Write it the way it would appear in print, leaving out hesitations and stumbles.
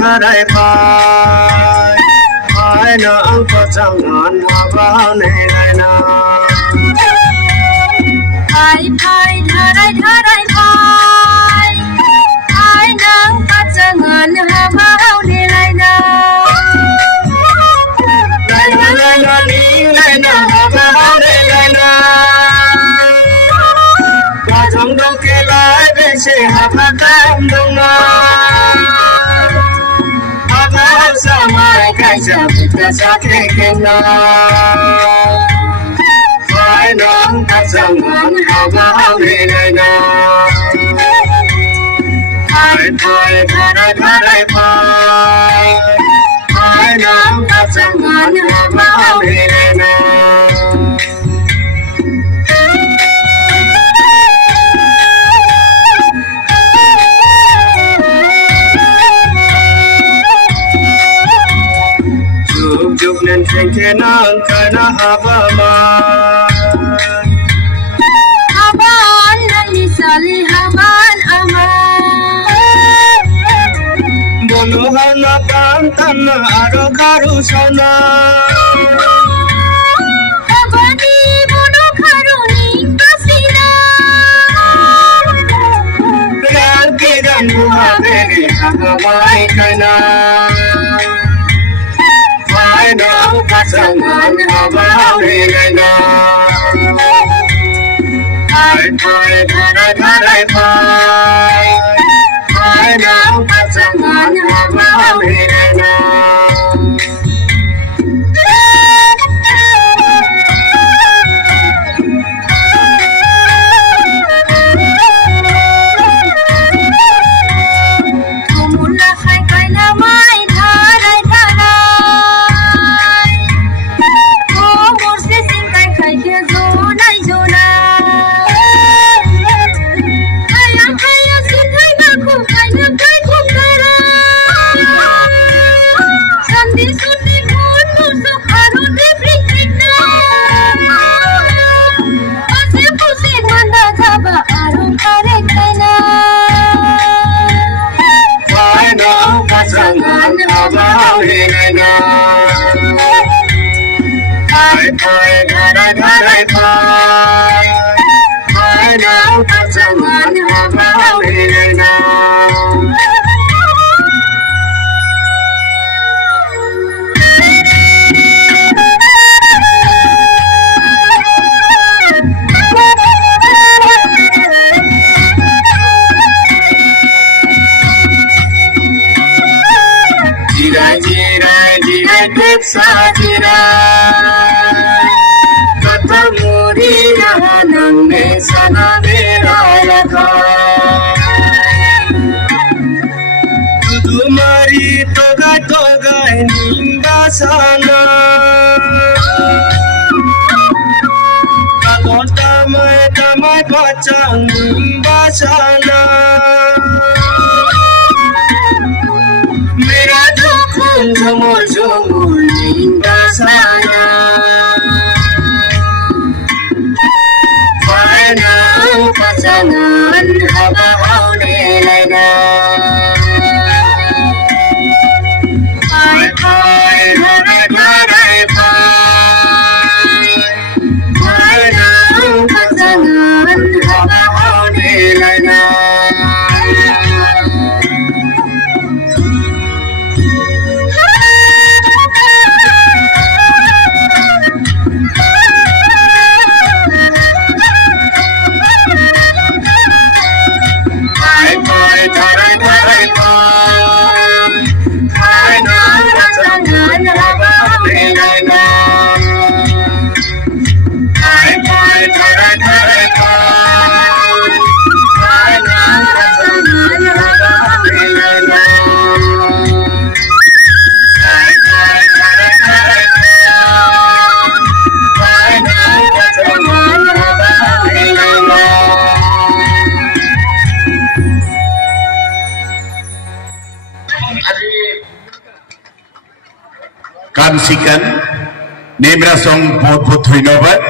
ধারায় পায় না অঙ্ক চাঙ্গান হাবানে না ভাই ভাই ধারায় ধারায় ভাই না কাচাঙ্গান হাবানে না লাইনা লাইনা নি লাইনা হাবানে না গাজং দকে লাই বেশে হাবা কাম দংনা হাবা samai kaisa kita sakit na Vai nang kasangan hawa na Hai hai dharai dharai Vai nang kasangan hawa na Juk nen kenang kana haban nani sali haban aman Bolo hana pantan aro karu sana Habani bono karuni kasina Piran kiran muhabere hagamai kana Vai nang kasangan habawe na Hai hai dharai dharai Vai nang kasangan habawe na Kasangan habawe na Hai hai dharai dharai Vai nang kasangan habawe na Jirai teksa jirai Kata muri nahanang mesana meralakai Tudu mari togai nimba sana Kalau damai pacang nimba sana Jumur jumur ninda sana Vai nang kasangan habawe na Hai hai dharai dharai Vai nang kasangan habawe na Kamsikan Nemra song बहुत बहुत धन्यवाद।